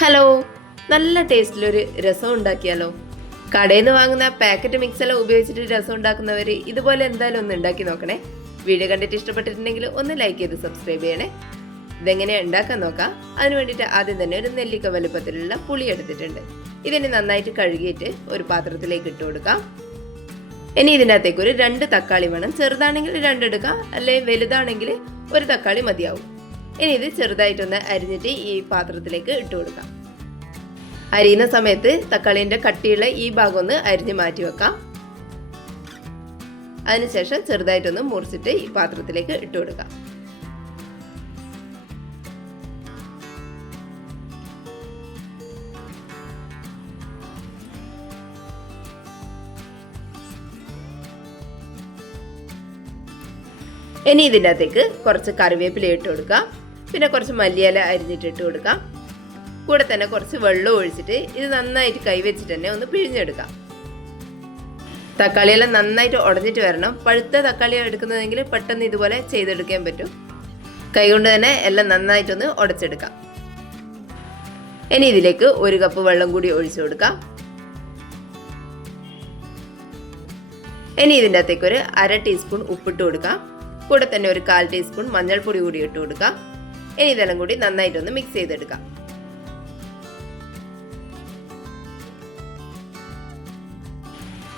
Hello, നല്ല ടേസ്റ്റിലൊരു രസം ഉണ്ടാക്കിയാലോ? കടയിൽ നിന്ന് വാങ്ങുന്ന പാക്കറ്റ് മിക്സ് എല്ലാം ഉപയോഗിച്ചിട്ട് രസം ഉണ്ടാക്കുന്നവർ ഇതുപോലെ എന്തായാലും ഒന്ന് ഉണ്ടാക്കി നോക്കണേ. വീഡിയോ കണ്ടിട്ട് ഇഷ്ടപ്പെട്ടിട്ടുണ്ടെങ്കിൽ ഒന്ന് ലൈക്ക് ചെയ്ത് സബ്സ്ക്രൈബ് ചെയ്യണേ. ഇതെങ്ങനെയാണ് ഉണ്ടാക്കാൻ നോക്കാം. അതിന് വേണ്ടിയിട്ട് ആദ്യം തന്നെ ഒരു നെല്ലിക്ക വലുപ്പത്തിലുള്ള പുളി എടുത്തിട്ടുണ്ട്. ഇതിനെ നന്നായിട്ട് കഴുകിയിട്ട് ഒരു പാത്രത്തിലേക്ക് ഇട്ട് കൊടുക്കാം. ഇനി ഇതിനകത്തേക്ക് ഒരു 2 തക്കാളി വേണം. ചെറുതാണെങ്കിൽ 2 എടുക്കാം, അല്ലെങ്കിൽ വലുതാണെങ്കിൽ ഒരു തക്കാളി മതിയാവും. ഇനി ഇത് ചെറുതായിട്ടൊന്ന് അരിഞ്ഞിട്ട് ഈ പാത്രത്തിലേക്ക് ഇട്ട് കൊടുക്കാം. അരിയുന്ന സമയത്ത് തക്കാളിൻ്റെ കട്ടിയുള്ള ഈ ഭാഗം ഒന്ന് അരിഞ്ഞ് മാറ്റി വെക്കാം. അതിനുശേഷം ചെറുതായിട്ടൊന്ന് മുറിച്ചിട്ട് ഈ പാത്രത്തിലേക്ക് ഇട്ട് കൊടുക്കാം. ഇനി ഇതിൻ്റെ അകത്തേക്ക് കുറച്ച് കറിവേപ്പില ഇട്ട് കൊടുക്കാം. പിന്നെ കുറച്ച് മല്ലിയില അരിഞ്ഞിട്ട് ഇട്ട് കൊടുക്കാം. കൂടെ തന്നെ കുറച്ച് വെള്ളം ഒഴിച്ചിട്ട് ഇത് നന്നായിട്ട് കൈവച്ചിട്ട് തന്നെ ഒന്ന് പിഴിഞ്ഞെടുക്കാം. തക്കാളിയെല്ലാം നന്നായിട്ട് ഉടഞ്ഞിട്ട് വരണം. പഴുത്ത തക്കാളി എടുക്കുന്നതെങ്കിൽ പെട്ടെന്ന് ഇതുപോലെ ചെയ്തെടുക്കാൻ പറ്റും. കൈകൊണ്ട് തന്നെ എല്ലാം നന്നായിട്ടൊന്ന് ഉടച്ചെടുക്കാം. ഇനി ഇതിലേക്ക് 1 കപ്പ് വെള്ളം കൂടി ഒഴിച്ചു കൊടുക്കാം. ഇനി ഇതിൻ്റെ അകത്തേക്ക് ഒരു 1/2 ടീസ്പൂൺ ഉപ്പിട്ട് കൊടുക്കാം. കൂടെ തന്നെ ഒരു 1/4 ടീസ്പൂൺ മഞ്ഞൾപ്പൊടി കൂടി ഇട്ട് കൊടുക്കാം. ഇനി ഇതെല്ലാം കൂടി നന്നായിട്ടൊന്ന് മിക്സ് ചെയ്തെടുക്കാം.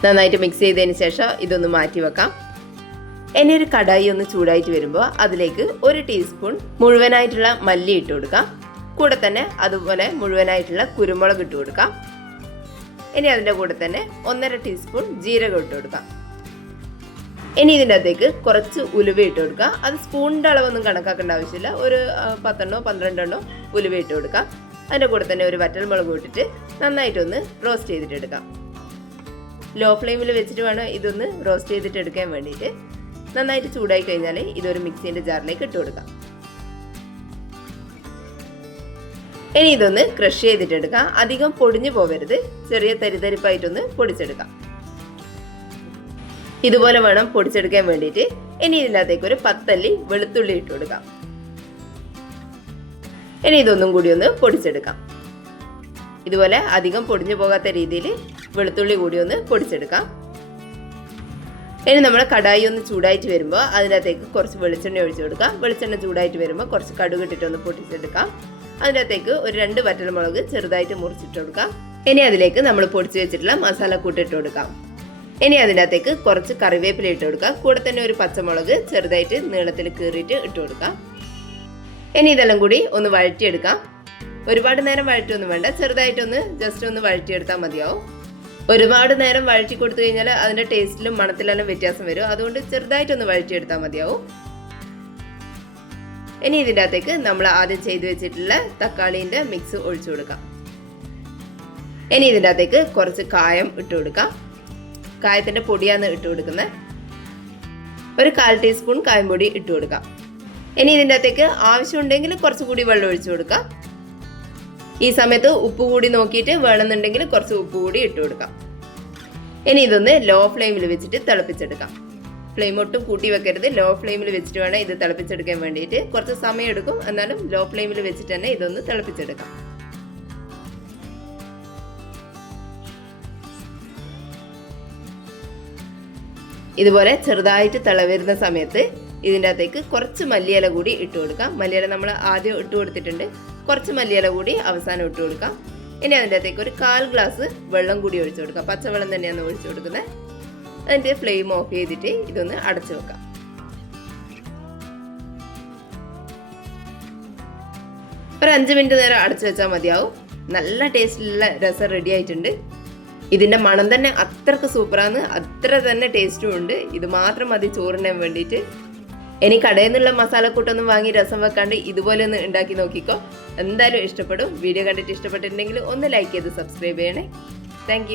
നന്നായിട്ട് മിക്സ് ചെയ്തതിന് ശേഷം ഇതൊന്ന് മാറ്റി വെക്കാം. ഇനി ഒരു കടായി ഒന്ന് ചൂടായിട്ട് വരുമ്പോൾ അതിലേക്ക് 1 ടീസ്പൂൺ മുഴുവനായിട്ടുള്ള മല്ലി ഇട്ട് കൊടുക്കാം. കൂടെ തന്നെ അതുപോലെ മുഴുവനായിട്ടുള്ള കുരുമുളക് ഇട്ട് കൊടുക്കാം. ഇനി അതിൻ്റെ കൂടെ തന്നെ 1/2 ടീസ്പൂൺ ജീരകം ഇട്ട് കൊടുക്കാം. ഇനി ഇതിൻ്റെ അകത്തേക്ക് കുറച്ച് ഉലുവ ഇട്ട് കൊടുക്കുക. അത് സ്പൂണിൻ്റെ അളവൊന്നും കണക്കാക്കേണ്ട ആവശ്യമില്ല. ഒരു 10-12 ഉലുവ ഇട്ട് കൊടുക്കാം. അതിൻ്റെ കൂടെ തന്നെ ഒരു വറ്റൽമുളക് ഇട്ടിട്ട് നന്നായിട്ടൊന്ന് റോസ്റ്റ് ചെയ്തിട്ട് എടുക്കാം. ലോ ഫ്ലെയിമിൽ വെച്ചിട്ട് വേണം ഇതൊന്ന് റോസ്റ്റ് ചെയ്തിട്ട് എടുക്കാൻ വേണ്ടിയിട്ട്. നന്നായിട്ട് ചൂടായി കഴിഞ്ഞാൽ ഇതൊരു മിക്സിൻ്റെ ജാറിലേക്ക് ഇട്ട് കൊടുക്കാം. ഇനി ഇതൊന്ന് ക്രഷ് ചെയ്തിട്ട് എടുക്കാം. അധികം പൊടിഞ്ഞു പോകരുത്, ചെറിയ തരിതരിപ്പായിട്ടൊന്ന് പൊടിച്ചെടുക്കാം. ഇതുപോലെ വേണം പൊടിച്ചെടുക്കാൻ വേണ്ടിയിട്ട്. ഇനി ഇതിനകത്തേക്ക് ഒരു 10 അല്ലി വെളുത്തുള്ളി ഇട്ട് കൊടുക്കാം. ഇനി ഇതൊന്നും കൂടി ഒന്ന് പൊടിച്ചെടുക്കാം. ഇതുപോലെ അധികം പൊടിഞ്ഞു പോകാത്ത രീതിയിൽ വെളുത്തുള്ളി കൂടി ഒന്ന് പൊടിച്ചെടുക്കാം. ഇനി നമ്മൾ കടായി ഒന്ന് ചൂടായിട്ട് വരുമ്പോൾ അതിനകത്തേക്ക് കുറച്ച് വെളിച്ചെണ്ണ ഒഴിച്ചു കൊടുക്കാം. വെളിച്ചെണ്ണ ചൂടായിട്ട് വരുമ്പോൾ കുറച്ച് കടുക് ഇട്ടിട്ടൊന്ന് പൊട്ടിച്ചെടുക്കാം. അതിനകത്തേക്ക് ഒരു 2 വറ്റൽമുളക് ചെറുതായിട്ട് മുറിച്ചിട്ട് കൊടുക്കാം. ഇനി അതിലേക്ക് നമ്മൾ പൊടിച്ച് വെച്ചിട്ടുള്ള മസാലക്കൂട്ട് ഇട്ട് കൊടുക്കാം. ഇനി അതിനകത്തേക്ക് കുറച്ച് കറിവേപ്പില ഇട്ട് കൊടുക്കാം. കൂടെ തന്നെ ഒരു പച്ചമുളക് ചെറുതായിട്ട് നീളത്തിൽ കീറിയിട്ട് ഇട്ട് കൊടുക്കാം. ഇനി ഇതെല്ലാം കൂടി ഒന്ന് വഴറ്റിയെടുക്കാം. ഒരുപാട് നേരം വഴറ്റിയൊന്നും വേണ്ട, ചെറുതായിട്ടൊന്ന് ജസ്റ്റ് ഒന്ന് വഴറ്റിയെടുത്താൽ മതിയാവും. ഒരുപാട് നേരം വഴറ്റി കൊടുത്തു കഴിഞ്ഞാൽ അതിൻ്റെ ടേസ്റ്റിലും മണത്തിലെല്ലാം വ്യത്യാസം വരും. അതുകൊണ്ട് ചെറുതായിട്ടൊന്ന് വഴറ്റിയെടുത്താൽ മതിയാവും. ഇനി ഇതിൻ്റെ അകത്തേക്ക് നമ്മൾ ആദ്യം ചെയ്തു വെച്ചിട്ടുള്ള തക്കാളീൻ്റെ മിക്സ് ഒഴിച്ചു കൊടുക്കാം. ഇനി ഇതിൻ്റെ അകത്തേക്ക് കുറച്ച് കായം ഇട്ട് കൊടുക്കാം. കായത്തിൻ്റെ പൊടിയാണ് ഇട്ട് കൊടുക്കുന്നത്. ഒരു 1/4 ടീസ്പൂൺ കായംപൊടി ഇട്ട് കൊടുക്കാം. ഇനി ഇതിൻ്റെ അകത്തേക്ക് ആവശ്യമുണ്ടെങ്കിൽ കുറച്ചുകൂടി വെള്ളം ഒഴിച്ചു കൊടുക്കാം. ഈ സമയത്ത് ഉപ്പ് കൂടി നോക്കിയിട്ട് വേണമെന്നുണ്ടെങ്കിൽ കുറച്ച് ഉപ്പ് കൂടി ഇട്ട് കൊടുക്കാം. ഇനി ഇതൊന്ന് ലോ ഫ്ലെയിമിൽ വെച്ചിട്ട് തിളപ്പിച്ചെടുക്കാം. ഫ്ലെയിം ഒട്ടും കൂട്ടി വെക്കരുത്, ലോ ഫ്ലെയിമിൽ വെച്ചിട്ട് വേണം ഇത് തിളപ്പിച്ചെടുക്കാൻ വേണ്ടിയിട്ട്. കുറച്ച് സമയം എടുക്കും, എന്നാലും ലോ ഫ്ലെയിമിൽ വെച്ചിട്ട് തന്നെ ഇതൊന്ന് തിളപ്പിച്ചെടുക്കാം. ഇതുപോലെ ചെറുതായിട്ട് തിളവരുന്ന സമയത്ത് ഇതിൻ്റെ അകത്തേക്ക് കുറച്ച് മല്ലിയില കൂടി ഇട്ട് കൊടുക്കാം. മല്ലിയില നമ്മൾ ആദ്യം ഇട്ട് കൊടുത്തിട്ടുണ്ട്. കുറച്ച് മല്ലിയില കൂടി അവസാനം ഇട്ട് കൊടുക്കാം. ഇനി അതിൻ്റെ അകത്തേക്ക് ഒരു 1/4 ഗ്ലാസ് വെള്ളം കൂടി ഒഴിച്ചു കൊടുക്കാം. പച്ചവെള്ളം തന്നെയാണ് ഒഴിച്ചു കൊടുക്കുന്നത്. അതിൻ്റെ ഫ്ലെയിം ഓഫ് ചെയ്തിട്ട് ഇതൊന്ന് അടച്ചു വെക്കാം. ഒരു 5 മിനിറ്റ് നേരം അടച്ചു വെച്ചാൽ മതിയാവും. നല്ല ടേസ്റ്റിലുള്ള രസം റെഡി ആയിട്ടുണ്ട്. ഇതിൻ്റെ മണം തന്നെ അത്രക്ക് സൂപ്പറാണ്, അത്ര തന്നെ ടേസ്റ്റും ഉണ്ട്. ഇത് മാത്രം മതി ചോറിനാൻ വേണ്ടിയിട്ട്. ഇനി കടയിൽ നിന്നുള്ള മസാലക്കൂട്ടൊന്നും വാങ്ങി രസം വെക്കാണ്ട് ഇതുപോലെ ഒന്ന് ഉണ്ടാക്കി നോക്കിക്കോ. എന്തായാലും ഇഷ്ടപ്പെടും. വീഡിയോ കണ്ടിട്ട് ഇഷ്ടപ്പെട്ടിട്ടുണ്ടെങ്കിൽ ഒന്ന് ലൈക്ക് ചെയ്ത് സബ്സ്ക്രൈബ് ചെയ്യണേ. താങ്ക്